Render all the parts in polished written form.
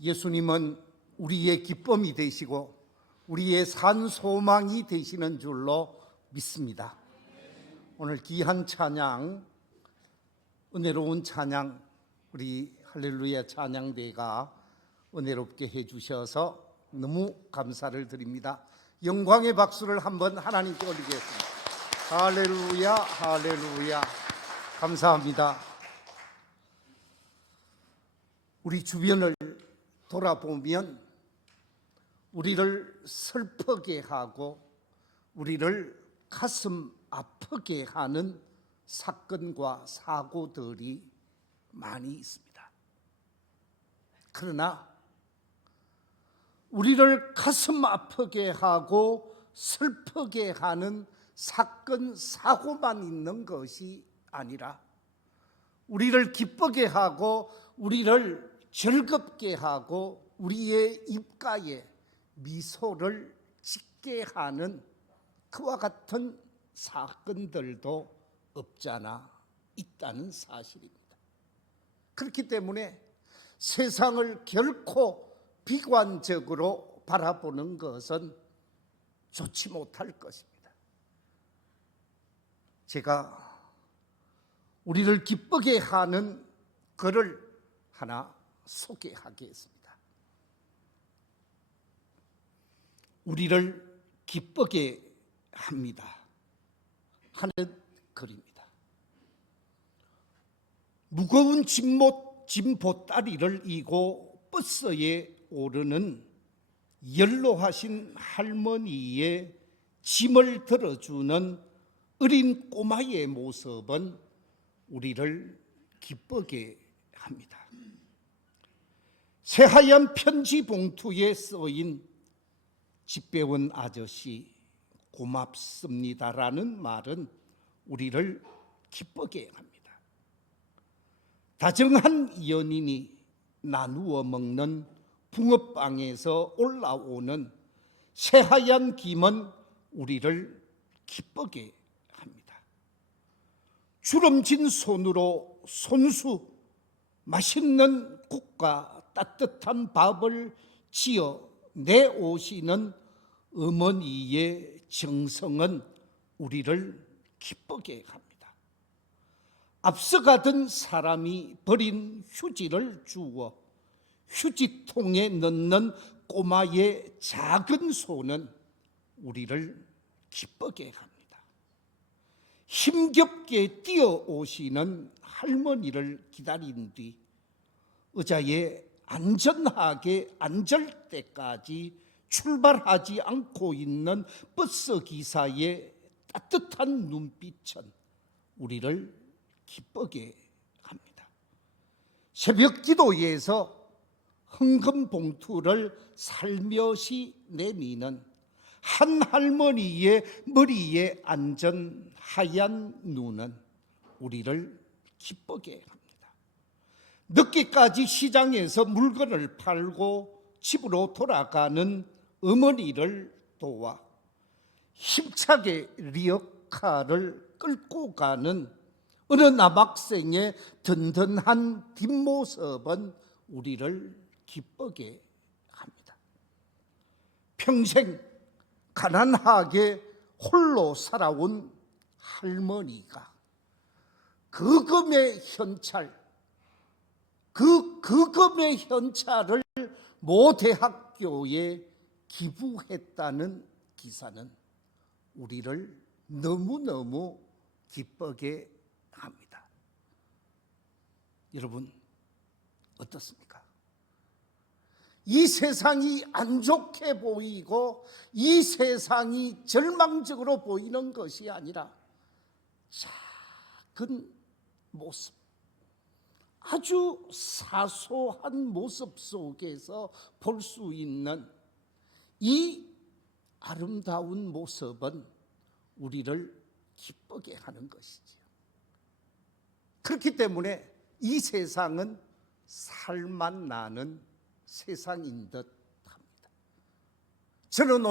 예수님은 우리의 기쁨이 되시고 우리의 산 소망이 되시는 줄로 믿습니다. 오늘 귀한 찬양, 은혜로운 찬양, 우리 할렐루야 찬양대가 은혜롭게 해주셔서 너무 감사를 드립니다. 영광의 박수를 한번 하나님께 올리겠습니다. 할렐루야, 할렐루야. 감사합니다. 우리 주변을 돌아보면 우리를 슬프게 하고 우리를 가슴 아프게 하는 사건과 사고들이 많이 있습니다. 그러나 우리를 가슴 아프게 하고 슬프게 하는 사건, 사고만 있는 것이 아니라 우리를 기쁘게 하고 우리를 즐겁게 하고 우리의 입가에 미소를 짓게 하는 그와 같은 사건들도 없잖아 있다는 사실입니다. 그렇기 때문에 세상을 결코 비관적으로 바라보는 것은 좋지 못할 것입니다. 제가 우리를 기쁘게 하는 글을 하나 소개하겠습니다. 우리를 기쁘게 합니다 하는 글입니다. 무거운 짐보따리를 이고 버스에 오르는 연로하신 할머니의 짐을 들어주는 어린 꼬마의 모습은 우리를 기쁘게 합니다. 새하얀 편지 봉투에 쓰인 집 배운 아저씨 고맙습니다라는 말은 우리를 기쁘게 합니다. 다정한 연인이 나누어 먹는 붕어빵에서 올라오는 새하얀 김은 우리를 기쁘게 합니다. 주름진 손으로 손수 맛있는 국과 따뜻한 밥을 지어 내오시는 어머니의 정성은 우리를 기쁘게 합니다. 앞서가던 사람이 버린 휴지를 주워 휴지통에 넣는 꼬마의 작은 손은 우리를 기쁘게 합니다. 힘겹게 뛰어오시는 할머니를 기다린 뒤 의자에 안전하게 앉을 때까지 출발하지 않고 있는 버스 기사의 따뜻한 눈빛은 우리를 기쁘게 합니다. 새벽 기도에서 헌금 봉투를 살며시 내미는 한 할머니의 머리에 앉은 하얀 눈은 우리를 기쁘게 합니다. 늦게까지 시장에서 물건을 팔고 집으로 돌아가는 어머니를 도와 힘차게 리어카를 끌고 가는 어느 남학생의 든든한 뒷모습은 우리를 기쁘게 합니다. 평생 가난하게 홀로 살아온 할머니가 그 금의 현찰을 모 대학교에 기부했다는 기사는 우리를 너무너무 기쁘게 합니다. 여러분 어떻습니까? 이 세상이 안 좋게 보이고 이 세상이 절망적으로 보이는 것이 아니라 작은 모습, 아주 사소한 모습 속에서 볼 수 있는 이 아름다운 모습은 우리를 기쁘게 하는 것이지요. 그렇기 때문에 이 세상은 살만 나는 세상인 듯 합니다. 저는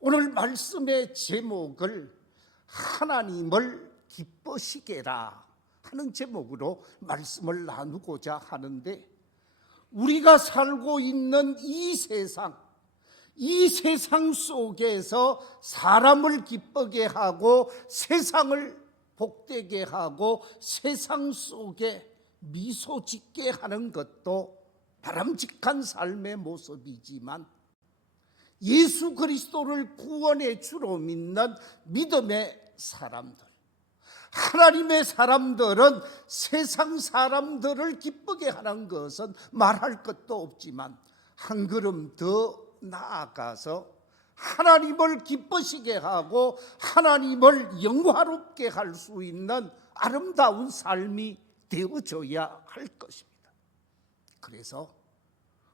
오늘 말씀의 제목을 하나님을 기쁘시게 해라 하는 제목으로 말씀을 나누고자 하는데, 우리가 살고 있는 이 세상 속에서 사람을 기쁘게 하고 세상을 복되게 하고 세상 속에 미소 짓게 하는 것도 바람직한 삶의 모습이지만, 예수 그리스도를 구원의 주로 믿는 믿음의 사람들, 하나님의 사람들은 세상 사람들을 기쁘게 하는 것은 말할 것도 없지만, 한 걸음 더 나아가서 하나님을 기쁘시게 하고 하나님을 영화롭게 할 수 있는 아름다운 삶이 되어져야 할 것입니다. 그래서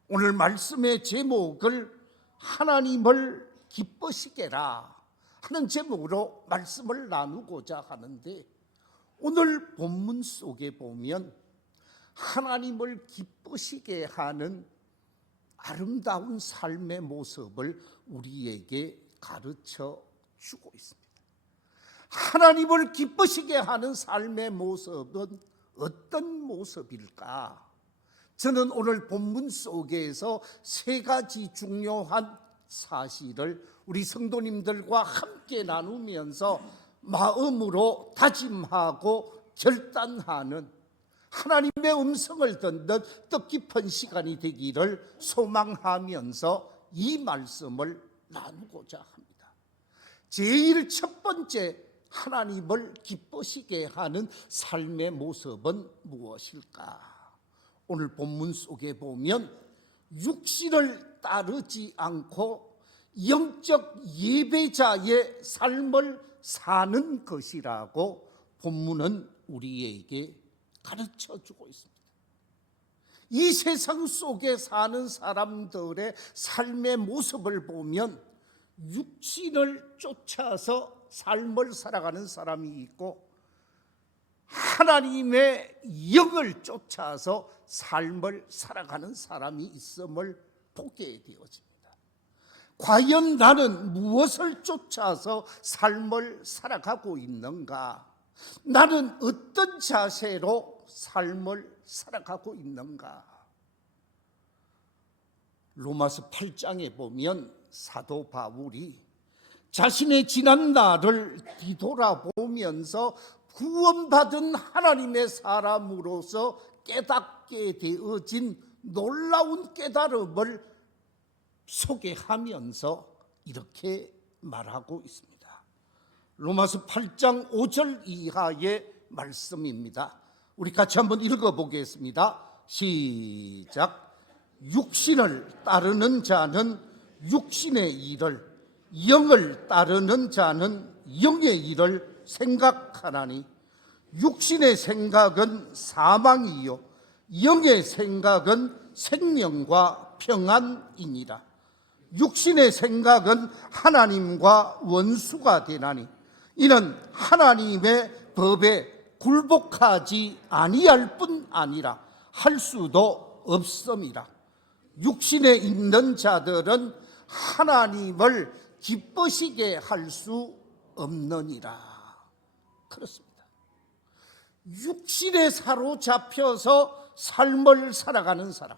오늘 말씀의 제목을 하나님을 기쁘시게라 하는 제목으로 말씀을 나누고자 하는데, 오늘 본문 속에 보면 하나님을 기쁘시게 하는 아름다운 삶의 모습을 우리에게 가르쳐 주고 있습니다. 하나님을 기쁘시게 하는 삶의 모습은 어떤 모습일까? 저는 오늘 본문 속에서 세 가지 중요한 사실을 우리 성도님들과 함께 나누면서 마음으로 다짐하고 결단하는, 하나님의 음성을 듣는 뜻깊은 시간이 되기를 소망하면서 이 말씀을 나누고자 합니다. 제일 첫 번째, 하나님을 기쁘시게 하는 삶의 모습은 무엇일까? 오늘 본문 속에 보면 육신을 따르지 않고 영적 예배자의 삶을 사는 것이라고 본문은 우리에게 가르쳐주고 있습니다. 이 세상 속에 사는 사람들의 삶의 모습을 보면 육신을 쫓아서 삶을 살아가는 사람이 있고, 하나님의 영을 쫓아서 삶을 살아가는 사람이 있음을 보게 되어집니다. 과연 나는 무엇을 쫓아서 삶을 살아가고 있는가? 나는 어떤 자세로 삶을 살아가고 있는가? 로마서 8장에 보면 사도 바울이 자신의 지난 날을 뒤돌아보면서 구원받은 하나님의 사람으로서 깨닫게 되어진 놀라운 깨달음을 소개하면서 이렇게 말하고 있습니다. 로마서 8장 5절 이하의 말씀입니다. 우리 같이 한번 읽어보겠습니다. 시작. 육신을 따르는 자는 육신의 일을, 영을 따르는 자는 영의 일을 생각하나니, 육신의 생각은 사망이요 영의 생각은 생명과 평안이니라. 육신의 생각은 하나님과 원수가 되나니, 이는 하나님의 법에 굴복하지 아니할 뿐 아니라 할 수도 없음이라. 육신에 있는 자들은 하나님을 기쁘시게 할 수 없느니라. 그렇습니다. 육신에 사로잡혀서 삶을 살아가는 사람,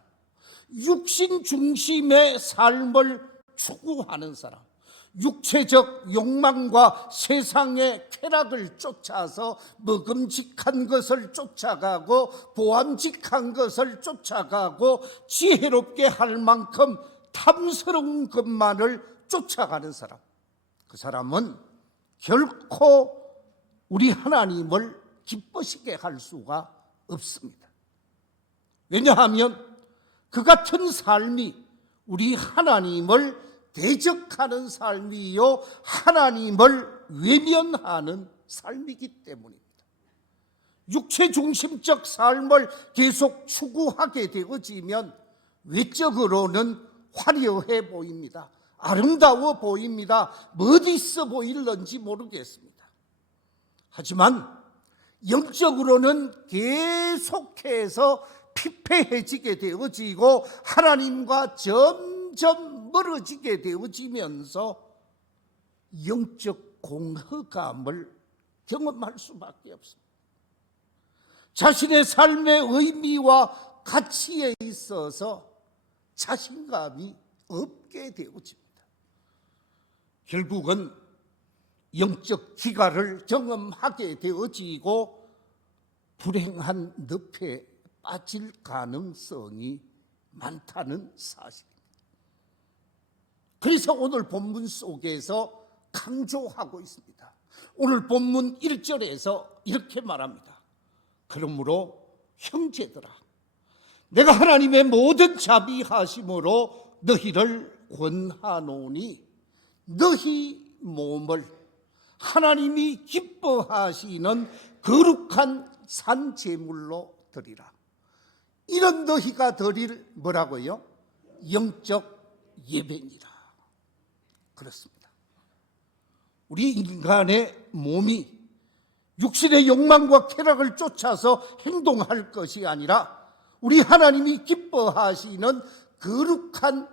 육신 중심의 삶을 추구하는 사람, 육체적 욕망과 세상의 쾌락을 쫓아서 먹음직한 것을 쫓아가고 보암직한 것을 쫓아가고 지혜롭게 할 만큼 탐스러운 것만을 쫓아가는 사람, 그 사람은 결코 우리 하나님을 기쁘시게 할 수가 없습니다. 왜냐하면 그 같은 삶이 우리 하나님을 대적하는 삶이요 하나님을 외면하는 삶이기 때문입니다. 육체 중심적 삶을 계속 추구하게 되어지면 외적으로는 화려해 보입니다. 아름다워 보입니다. 멋있어 보일는지 모르겠습니다. 하지만 영적으로는 계속해서 피폐해지게 되어지고 하나님과 점점 멀어지게 되어지면서 영적 공허감을 경험할 수밖에 없습니다. 자신의 삶의 의미와 가치에 있어서 자신감이 없게 되어집니다. 결국은 영적 기갈을 경험하게 되어지고 불행한 늪에 빠질 가능성이 많다는 사실입니다. 그래서 오늘 본문 속에서 강조하고 있습니다. 오늘 본문 1절에서 이렇게 말합니다. 그러므로 형제들아, 내가 하나님의 모든 자비하심으로 너희를 권하노니 너희 몸을 하나님이 기뻐하시는 거룩한 산제물로 드리라. 이런 너희가 드릴 뭐라고요? 영적 예배니라. 그렇습니다. 우리 인간의 몸이 육신의 욕망과 쾌락을 쫓아서 행동할 것이 아니라 우리 하나님이 기뻐하시는 거룩한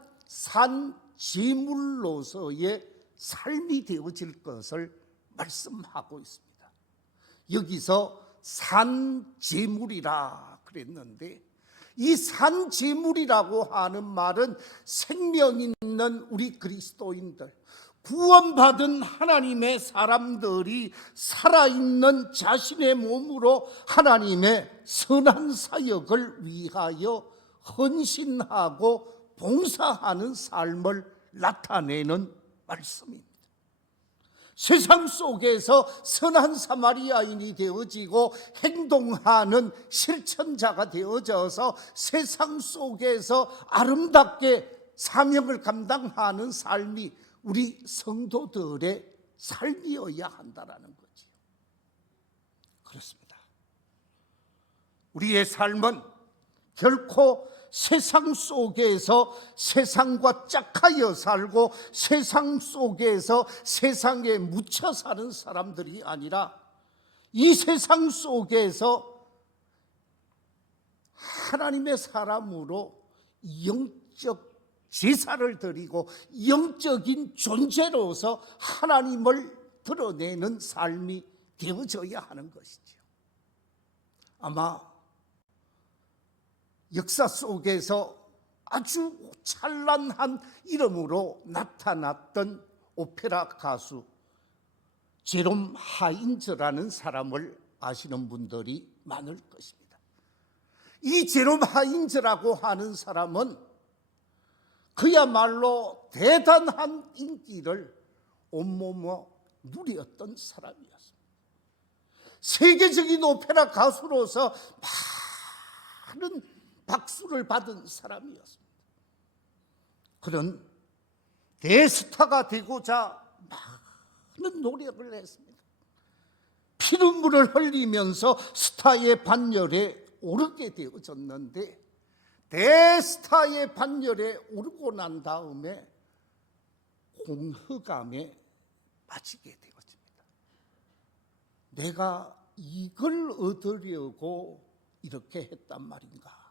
산제물로서의 삶이 되어질 것을 말씀하고 있습니다. 여기서 산제물이라 그랬는데 이 산제물이라고 하는 말은 생명 있는 우리 그리스도인들, 구원받은 하나님의 사람들이 살아있는 자신의 몸으로 하나님의 선한 사역을 위하여 헌신하고 봉사하는 삶을 나타내는 말씀입니다. 세상 속에서 선한 사마리아인이 되어지고 행동하는 실천자가 되어져서 세상 속에서 아름답게 사명을 감당하는 삶이 우리 성도들의 삶이어야 한다라는 거지요. 그렇습니다. 우리의 삶은 결코 세상 속에서 세상과 짝하여 살고 세상 속에서 세상에 묻혀 사는 사람들이 아니라 이 세상 속에서 하나님의 사람으로 영적 제사를 드리고 영적인 존재로서 하나님을 드러내는 삶이 되어져야 하는 것이죠. 아마 역사 속에서 아주 찬란한 이름으로 나타났던 오페라 가수 제롬 하인즈라는 사람을 아시는 분들이 많을 것입니다. 이 제롬 하인즈라고 하는 사람은 그야말로 대단한 인기를 온몸으로 누렸던 사람이었습니다. 세계적인 오페라 가수로서 많은 박수를 받은 사람이었습니다. 그런 대스타가 되고자 많은 노력을 했습니다. 피눈물을 흘리면서 스타의 반열에 오르게 되어졌는데 대스타의 반열에 오르고 난 다음에 공허감에 빠지게 되어집니다. 내가 이걸 얻으려고 이렇게 했단 말인가.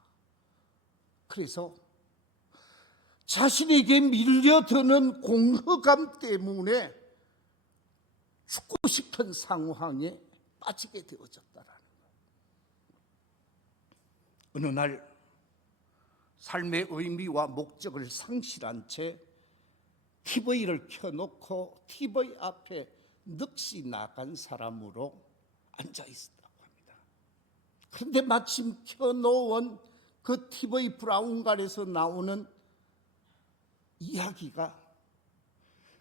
그래서 자신에게 밀려드는 공허감 때문에 죽고 싶은 상황에 빠지게 되어졌다라는 거예요. 어느 날 삶의 의미와 목적을 상실한 채 TV를 켜놓고 TV 앞에 넋이 나간 사람으로 앉아 있었다고 합니다. 그런데 마침 켜놓은 그 TV 브라운관에서 나오는 이야기가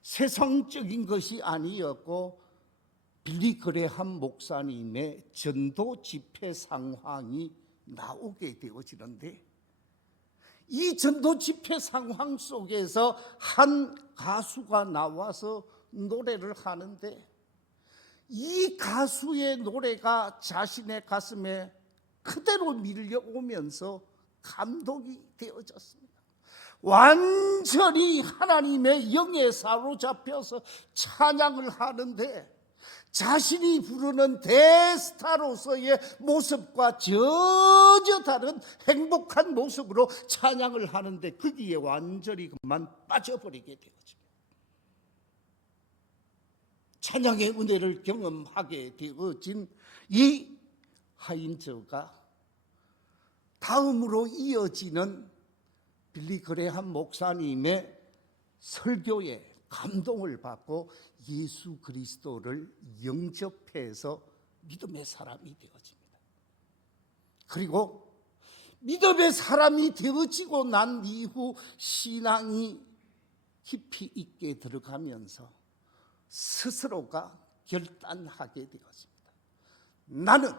세상적인 것이 아니었고 빌리 그레함 목사님의 전도 집회 상황이 나오게 되어지는데 이 전도 집회 상황 속에서 한 가수가 나와서 노래를 하는데 이 가수의 노래가 자신의 가슴에 그대로 밀려오면서 감동이 되어졌습니다. 완전히 하나님의 영에 사로잡혀서 찬양을 하는데 자신이 부르는 대스타로서의 모습과 전혀 다른 행복한 모습으로 찬양을 하는데 거기에 완전히 그만 빠져버리게 되어집니다. 찬양의 은혜를 경험하게 되어진 이 하인즈가 다음으로 이어지는 빌리 그레함 목사님의 설교에 감동을 받고 예수 그리스도를 영접해서 믿음의 사람이 되어집니다. 그리고 믿음의 사람이 되어지고 난 이후 신앙이 깊이 있게 들어가면서 스스로가 결단하게 되었습니다. 나는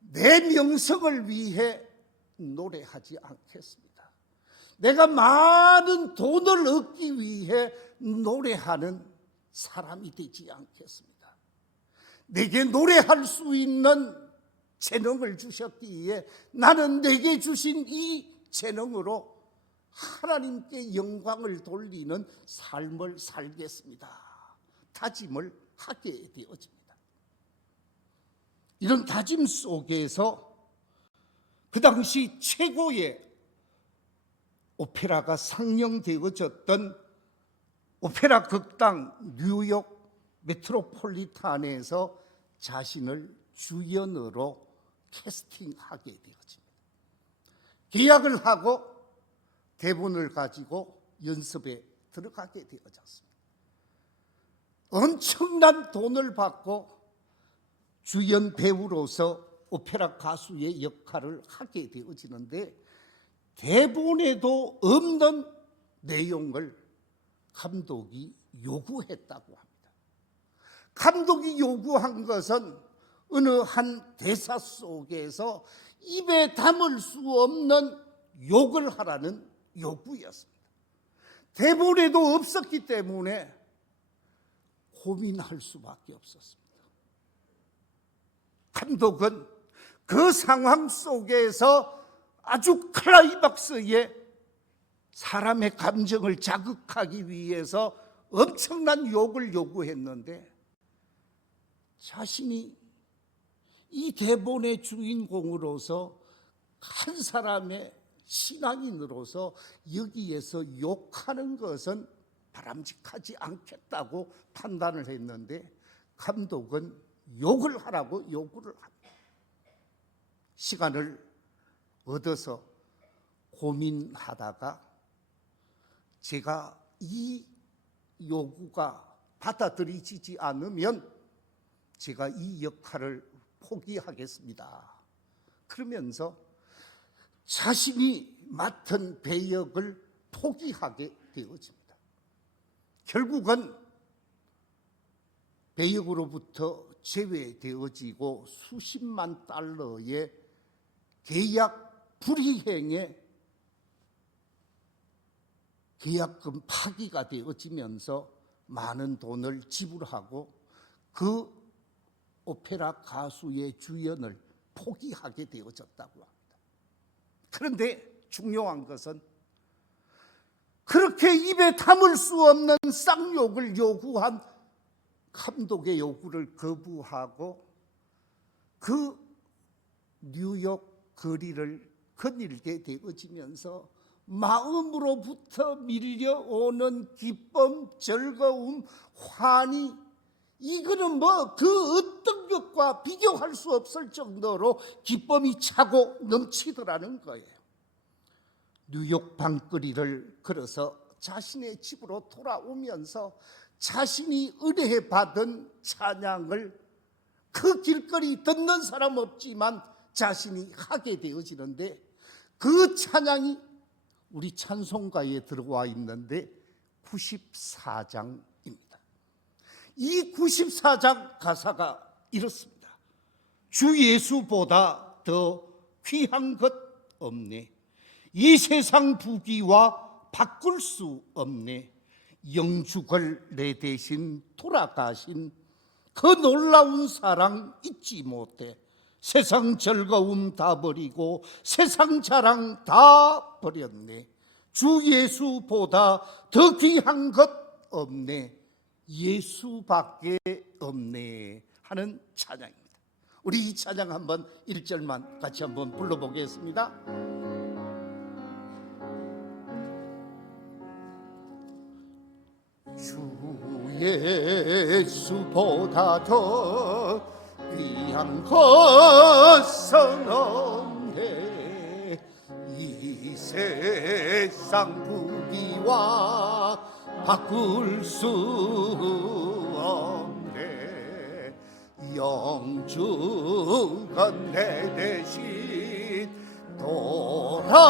내 명성을 위해 노래하지 않겠습니다. 내가 많은 돈을 얻기 위해 노래하는 사람이 되지 않겠습니다. 내게 노래할 수 있는 재능을 주셨기에 나는 내게 주신 이 재능으로 하나님께 영광을 돌리는 삶을 살겠습니다. 다짐을 하게 되어집니다. 이런 다짐 속에서 그 당시 최고의 오페라가 상영되어졌던 오페라 극당 뉴욕 메트로폴리탄에서 자신을 주연으로 캐스팅하게 되어집니다. 계약을 하고 대본을 가지고 연습에 들어가게 되어졌습니다. 엄청난 돈을 받고 주연 배우로서 오페라 가수의 역할을 하게 되어지는데 대본에도 없는 내용을 감독이 요구했다고 합니다. 감독이 요구한 것은 어느 한 대사 속에서 입에 담을 수 없는 욕을 하라는 요구였습니다. 대본에도 없었기 때문에 고민할 수밖에 없었습니다. 감독은 그 상황 속에서 아주 클라이막스에 사람의 감정을 자극하기 위해서 엄청난 욕을 요구했는데 자신이 이 대본의 주인공으로서 한 사람의 신앙인으로서 여기에서 욕하는 것은 바람직하지 않겠다고 판단을 했는데 감독은 욕을 하라고 요구를 합니다. 시간을 얻어서 고민하다가 제가 이 요구가 받아들이지지 않으면 제가 이 역할을 포기하겠습니다. 그러면서 자신이 맡은 배역을 포기하게 되어집니다. 결국은 배역으로부터 제외되어지고 수십만 달러의 계약 불이행에 계약금 파기가 되어지면서 많은 돈을 지불하고 그 오페라 가수의 주연을 포기하게 되어졌다고 합니다. 그런데 중요한 것은 그렇게 입에 담을 수 없는 쌍욕을 요구한 감독의 요구를 거부하고 그 뉴욕 거리를 거닐게 되어지면서 마음으로부터 밀려오는 기쁨, 즐거움, 환희, 이거는 그 어떤 것과 비교할 수 없을 정도로 기쁨이 차고 넘치더라는 거예요. 뉴욕 밤거리를 걸어서 자신의 집으로 돌아오면서 자신이 은혜받은 찬양을 그 길거리 듣는 사람 없지만 자신이 하게 되어지는데 그 찬양이 우리 찬송가에 들어와 있는데 94장입니다. 이 94장 가사가 이렇습니다. 주 예수보다 더 귀한 것 없네. 이 세상 부귀와 바꿀 수 없네. 영죽을 내 대신 돌아가신 그 놀라운 사랑 잊지 못해. 세상 즐거움 다 버리고 세상 자랑 다 버렸네. 주 예수보다 더 귀한 것 없네. 예수밖에 없네 하는 찬양입니다. 우리 이 찬양 한번 1절만 같이 한번 불러보겠습니다. 주 예수보다 더 귀한 것은 없네. 이 세상 부귀와 바꿀 수 없네. 영주건 내 대신 돌아가신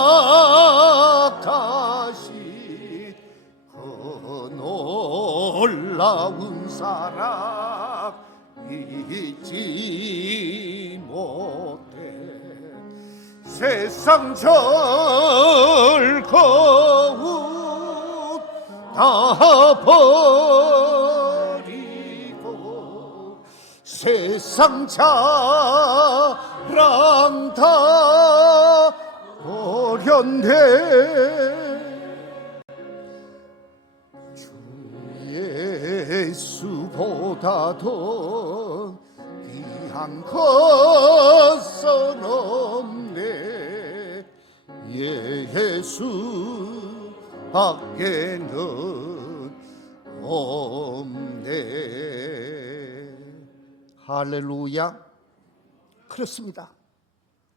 그 놀라운 사랑 잊지 못해. 세상 즐거움 다 버리고 세상 자랑 다 버렸네. 주 예수보다도 귀한 것은 없네. 예수 밖에는 없네. 할렐루야. 그렇습니다.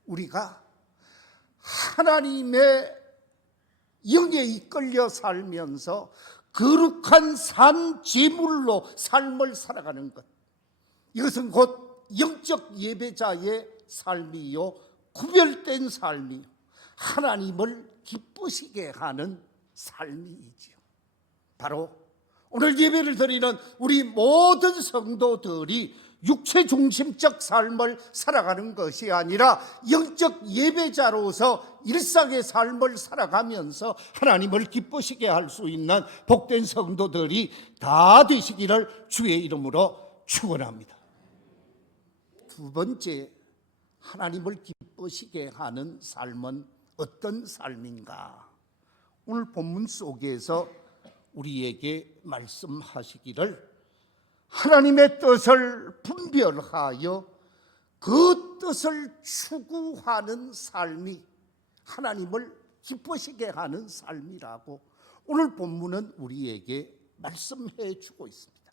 우리가 하나님의 영에 이끌려 살면서 거룩한 산 제물로 삶을 살아가는 것, 이것은 곧 영적 예배자의 삶이요, 구별된 삶이요, 하나님을 기쁘시게 하는 삶이지요. 바로 오늘 예배를 드리는 우리 모든 성도들이 육체 중심적 삶을 살아가는 것이 아니라 영적 예배자로서 일상의 삶을 살아가면서 하나님을 기쁘시게 할 수 있는 복된 성도들이 다 되시기를 주의 이름으로 축원합니다. 두 번째, 하나님을 기쁘시게 하는 삶은 어떤 삶인가? 오늘 본문 속에서 우리에게 말씀하시기를 하나님의 뜻을 분별하여 그 뜻을 추구하는 삶이 하나님을 기쁘시게 하는 삶이라고 오늘 본문은 우리에게 말씀해 주고 있습니다.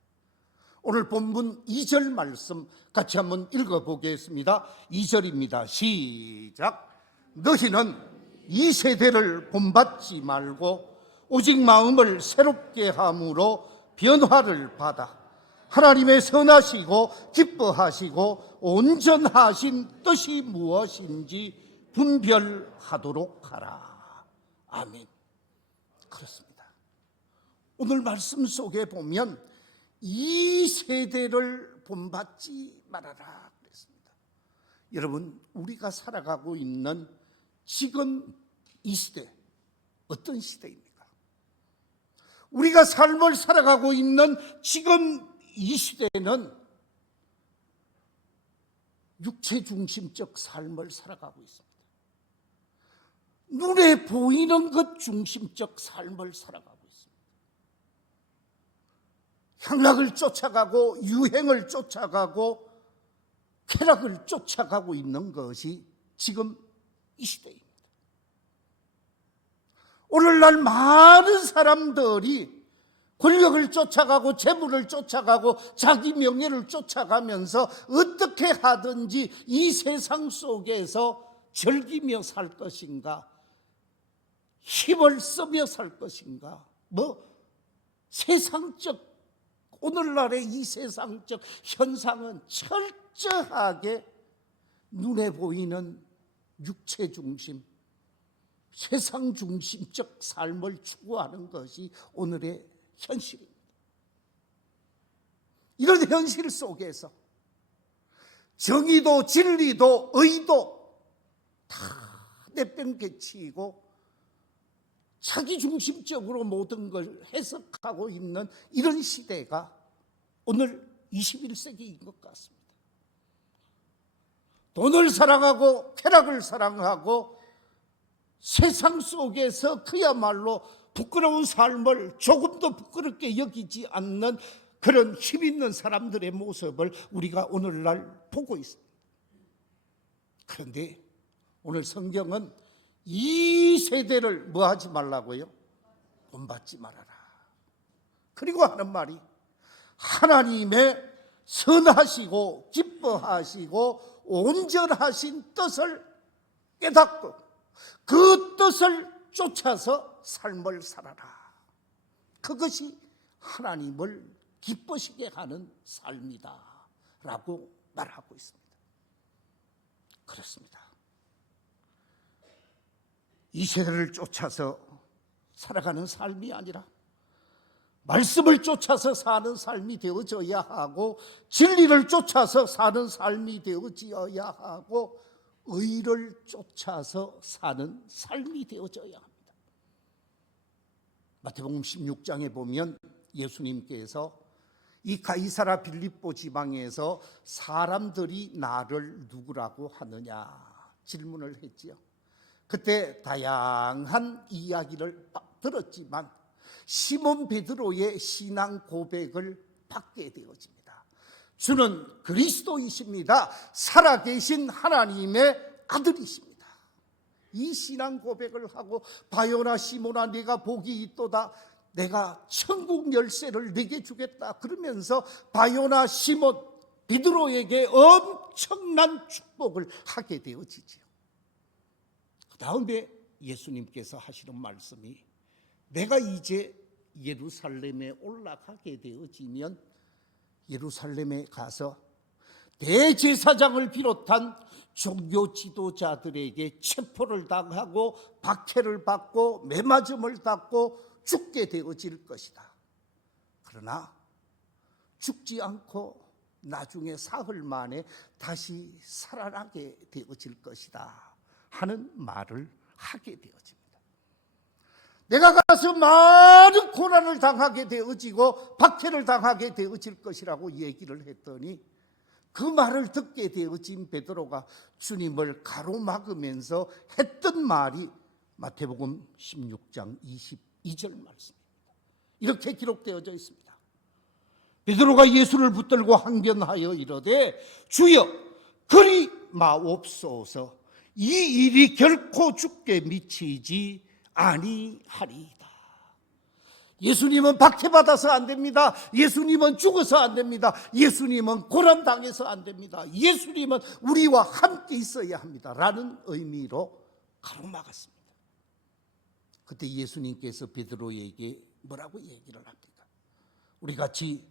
오늘 본문 2절 말씀 같이 한번 읽어보겠습니다. 2절입니다. 시작. 너희는 이 세대를 본받지 말고 오직 마음을 새롭게 함으로 변화를 받아 하나님의 선하시고 기뻐하시고 온전하신 뜻이 무엇인지 분별하도록 하라. 아멘. 그렇습니다. 오늘 말씀 속에 보면 이 세대를 본받지 말아라 그랬습니다. 여러분, 우리가 살아가고 있는 지금 이 시대, 어떤 시대입니까? 우리가 삶을 살아가고 있는 지금 이 시대는 육체 중심적 삶을 살아가고 있습니다. 눈에 보이는 것 중심적 삶을 살아가고 있습니다. 향락을 쫓아가고 유행을 쫓아가고 쾌락을 쫓아가고 있는 것이 지금 이 시대입니다. 오늘날 많은 사람들이 권력을 쫓아가고 재물을 쫓아가고 자기 명예를 쫓아가면서 어떻게 하든지 이 세상 속에서 즐기며 살 것인가, 힘을 쓰며 살 것인가, 세상적, 오늘날의 이 세상적 현상은 철저하게 눈에 보이는 육체 중심, 세상 중심적 삶을 추구하는 것이 오늘의 현실입니다. 이런 현실 속에서 정의도 진리도 의도 다 내팽개치고 자기 중심적으로 모든 걸 해석하고 있는 이런 시대가 오늘 21세기인 것 같습니다. 돈을 사랑하고 쾌락을 사랑하고 세상 속에서 그야말로 부끄러운 삶을 조금도 부끄럽게 여기지 않는 그런 힘 있는 사람들의 모습을 우리가 오늘날 보고 있습니다. 그런데 오늘 성경은 이 세대를 뭐 하지 말라고요? 본받지 말아라. 그리고 하는 말이 하나님의 선하시고 기뻐하시고 온전하신 뜻을 깨닫고 그 뜻을 쫓아서 삶을 살아라. 그것이 하나님을 기쁘시게 하는 삶이다 라고 말하고 있습니다. 그렇습니다. 이 세대를 쫓아서 살아가는 삶이 아니라 말씀을 쫓아서 사는 삶이 되어져야 하고, 진리를 쫓아서 사는 삶이 되어져야 하고, 의를 쫓아서 사는 삶이 되어져야 합니다. 마태복음 16장에 보면 예수님께서 이 가이사라 빌립보 지방에서 사람들이 나를 누구라고 하느냐 질문을 했지요. 그때 다양한 이야기를 들었지만 시몬 베드로의 신앙 고백을 받게 되어집니다. 주는 그리스도이십니다. 살아계신 하나님의 아들이십니다. 이 신앙 고백을 하고, 바요나 시몬아 네가 복이 있도다, 내가 천국 열쇠를 네게 주겠다 그러면서 바요나 시몬 베드로에게 엄청난 축복을 하게 되어지지요. 그 다음에 예수님께서 하시는 말씀이, 내가 이제 예루살렘에 올라가게 되어지면 예루살렘에 가서 대제사장을 비롯한 종교 지도자들에게 체포를 당하고 박해를 받고 매맞음을 받고 죽게 되어질 것이다. 그러나 죽지 않고 나중에 사흘 만에 다시 살아나게 되어질 것이다 하는 말을 하게 되어집니다. 내가 가서 많은 고난을 당하게 되어지고 박해를 당하게 되어질 것이라고 얘기를 했더니, 그 말을 듣게 되어진 베드로가 주님을 가로막으면서 했던 말이 마태복음 16장 22절 말씀입니다. 이렇게 기록되어져 있습니다. 베드로가 예수를 붙들고 항변하여 이르되 주여 그리 마옵소서, 이 일이 결코 주께 미치지 아니하리이다. 예수님은 박해받아서 안 됩니다. 예수님은 죽어서 안 됩니다. 예수님은 고난당해서 안 됩니다. 예수님은 우리와 함께 있어야 합니다 라는 의미로 가로막았습니다. 그때 예수님께서 베드로에게 뭐라고 얘기를 합니까? 우리 같이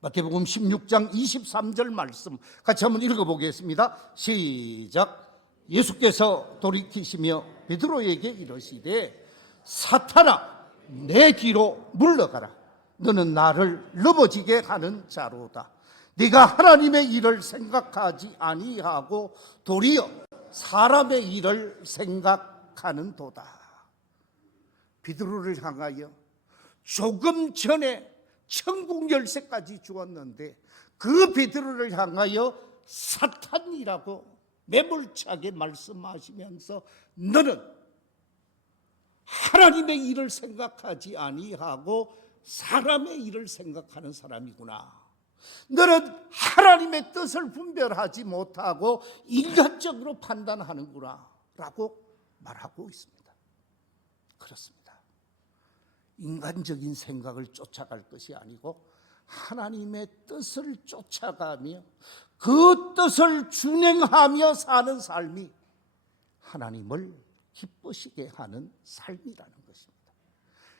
마태복음 16장 23절 말씀 같이 한번 읽어보겠습니다. 시작. 예수께서 돌이키시며 베드로에게 이르시되 사탄아 내 뒤로 물러가라. 너는 나를 넘어지게 하는 자로다. 네가 하나님의 일을 생각하지 아니하고 도리어 사람의 일을 생각하는 도다. 베드로를 향하여 조금 전에 천국 열쇠까지 주었는데 그 베드로를 향하여 사탄이라고 매몰차게 말씀하시면서 너는 하나님의 일을 생각하지 아니하고 사람의 일을 생각하는 사람이구나. 너는 하나님의 뜻을 분별하지 못하고 인간적으로 판단하는구나 라고 말하고 있습니다. 그렇습니다. 인간적인 생각을 쫓아갈 것이 아니고 하나님의 뜻을 쫓아가며 그 뜻을 준행하며 사는 삶이 하나님을 기쁘시게 하는 삶이라는 것입니다.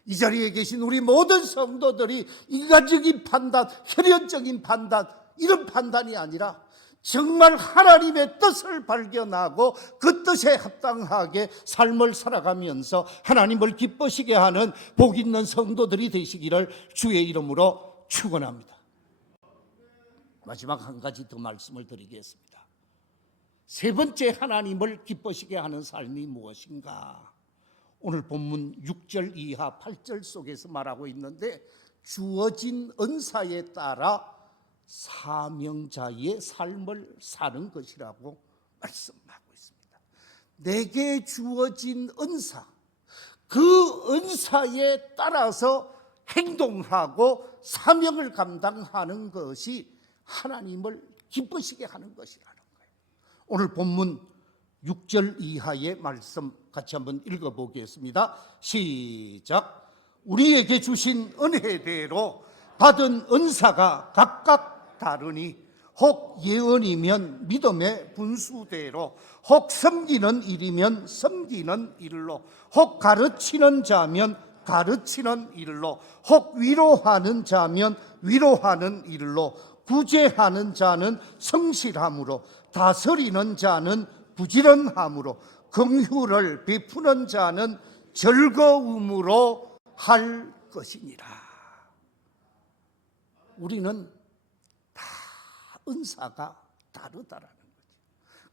이 자리에 계신 우리 모든 성도들이 인간적인 판단, 혈연적인 판단, 이런 판단이 아니라 정말 하나님의 뜻을 발견하고 그 뜻에 합당하게 삶을 살아가면서 하나님을 기쁘시게 하는 복 있는 성도들이 되시기를 주의 이름으로 축원합니다. 마지막 한 가지 더 말씀을 드리겠습니다. 세 번째 하나님을 기쁘시게 하는 삶이 무엇인가? 오늘 본문 6절 이하 8절 속에서 말하고 있는데, 주어진 은사에 따라 사명자의 삶을 사는 것이라고 말씀하고 있습니다. 내게 주어진 은사, 그 은사에 따라서 행동하고 사명을 감당하는 것이 하나님을 기쁘시게 하는 것이라는 거예요. 오늘 본문 6절 이하의 말씀 같이 한번 읽어보겠습니다. 시작. 우리에게 주신 은혜대로 받은 은사가 각각 다르니 혹 예언이면 믿음의 분수대로, 혹 섬기는 일이면 섬기는 일로, 혹 가르치는 자면 가르치는 일로, 혹 위로하는 자면 위로하는 일로, 구제하는 자는 성실함으로, 다스리는 자는 부지런함으로, 긍휼을 베푸는 자는 즐거움으로 할 것이니라. 우리는 다 은사가 다르다라는 거죠.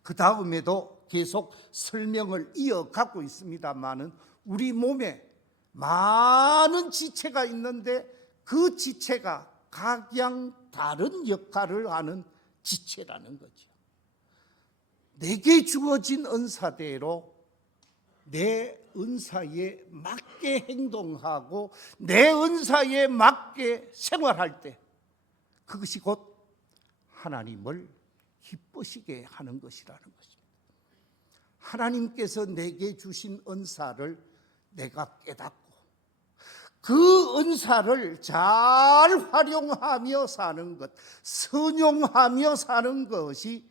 그 다음에도 계속 설명을 이어가고 있습니다만은 우리 몸에 많은 지체가 있는데 그 지체가 각양 다른 역할을 하는 지체라는 거죠. 내게 주어진 은사대로 내 은사에 맞게 행동하고 내 은사에 맞게 생활할 때 그것이 곧 하나님을 기쁘시게 하는 것이라는 것입니다. 하나님께서 내게 주신 은사를 내가 깨닫고 그 은사를 잘 활용하며 사는 것, 선용하며 사는 것이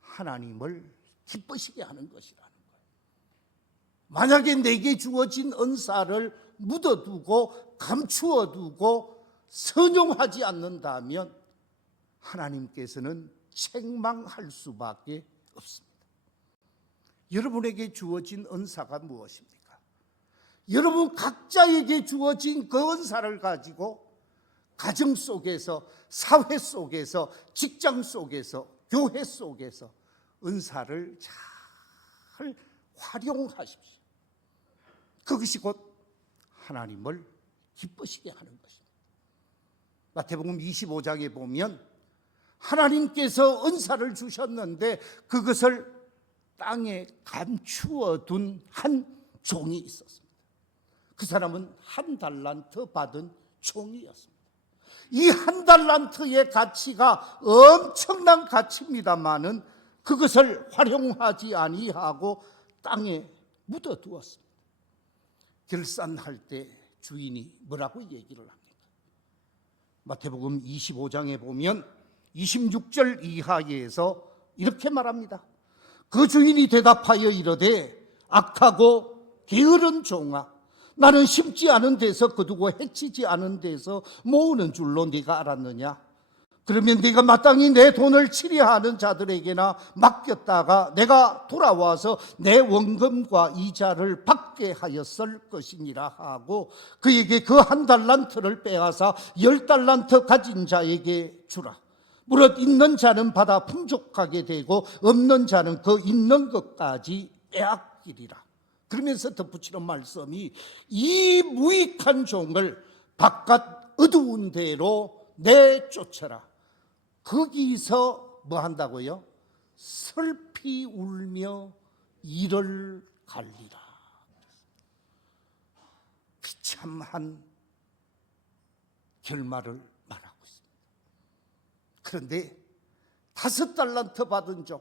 하나님을 기쁘시게 하는 것이라는 거예요. 만약에 내게 주어진 은사를 묻어두고 감추어두고 선용하지 않는다면 하나님께서는 책망할 수밖에 없습니다. 여러분에게 주어진 은사가 무엇입니까? 여러분 각자에게 주어진 그 은사를 가지고 가정 속에서, 사회 속에서, 직장 속에서, 교회 속에서 은사를 잘 활용하십시오. 그것이 곧 하나님을 기쁘시게 하는 것입니다. 마태복음 25장에 보면 하나님께서 은사를 주셨는데 그것을 땅에 감추어 둔 한 종이 있었습니다. 그 사람은 한 달란트 받은 종이었습니다. 이 한 달란트의 가치가 엄청난 가치입니다마는 그것을 활용하지 아니하고 땅에 묻어두었습니다. 결산할 때 주인이 뭐라고 얘기를 합니까? 마태복음 25장에 보면 26절 이하에서 이렇게 말합니다. 그 주인이 대답하여 이르되 악하고 게으른 종아, 나는 심지 않은 데서 거두고 해치지 않은 데서 모으는 줄로 네가 알았느냐? 그러면 네가 마땅히 내 돈을 치리하는 자들에게나 맡겼다가 내가 돌아와서 내 원금과 이자를 받게 하였을 것이니라 하고 그에게 그 한 달란트를 빼앗아 10달란트 가진 자에게 주라. 무릇 있는 자는 받아 풍족하게 되고 없는 자는 그 있는 것까지 빼앗기리라. 그러면서 덧붙이는 말씀이 이 무익한 종을 바깥 어두운 데로 내쫓아라. 거기서 뭐 한다고요? 슬피 울며 이를 갈리라. 비참한 결말을 말하고 있습니다. 그런데 5달란트 받은 종,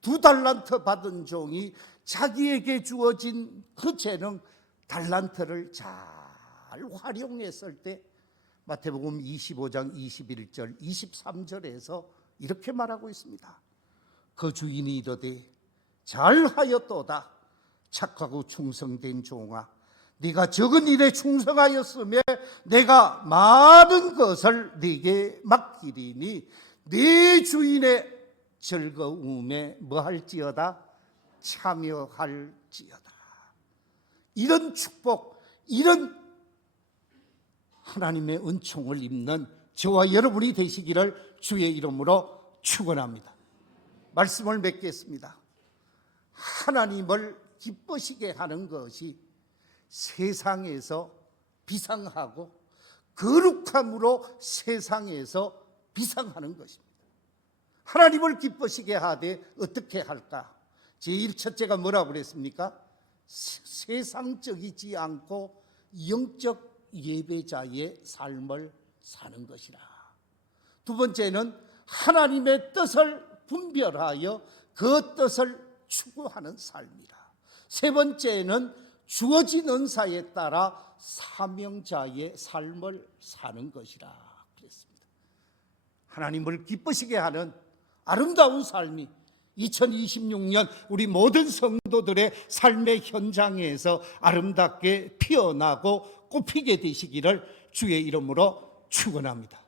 2달란트 받은 종이 자기에게 주어진 그 재능 달란트를 잘 활용했을 때 마태복음 25장 21절 23절에서 이렇게 말하고 있습니다. 그 주인이 이르되 잘하였도다 착하고 충성된 종아, 네가 적은 일에 충성하였으며 내가 많은 것을 네게 맡기리니 네 주인의 즐거움에 뭐할지어다 참여할지어다. 이런 축복, 이런 하나님의 은총을 입는 저와 여러분이 되시기를 주의 이름으로 축원합니다. 말씀을 맺겠습니다. 하나님을 기쁘시게 하는 것이 세상에서 비상하고 거룩함으로 세상에서 비상하는 것입니다. 하나님을 기쁘시게 하되 어떻게 할까? 제일 첫째가 뭐라고 그랬습니까? 세상적이지 않고 영적 예배자의 삶을 사는 것이라. 두 번째는 하나님의 뜻을 분별하여 그 뜻을 추구하는 삶이라. 세 번째는 주어진 은사에 따라 사명자의 삶을 사는 것이라 그랬습니다. 하나님을 기쁘시게 하는 아름다운 삶이 2026년 우리 모든 성도들의 삶의 현장에서 아름답게 피어나고 꽃피게 되시기를 주의 이름으로 축원합니다.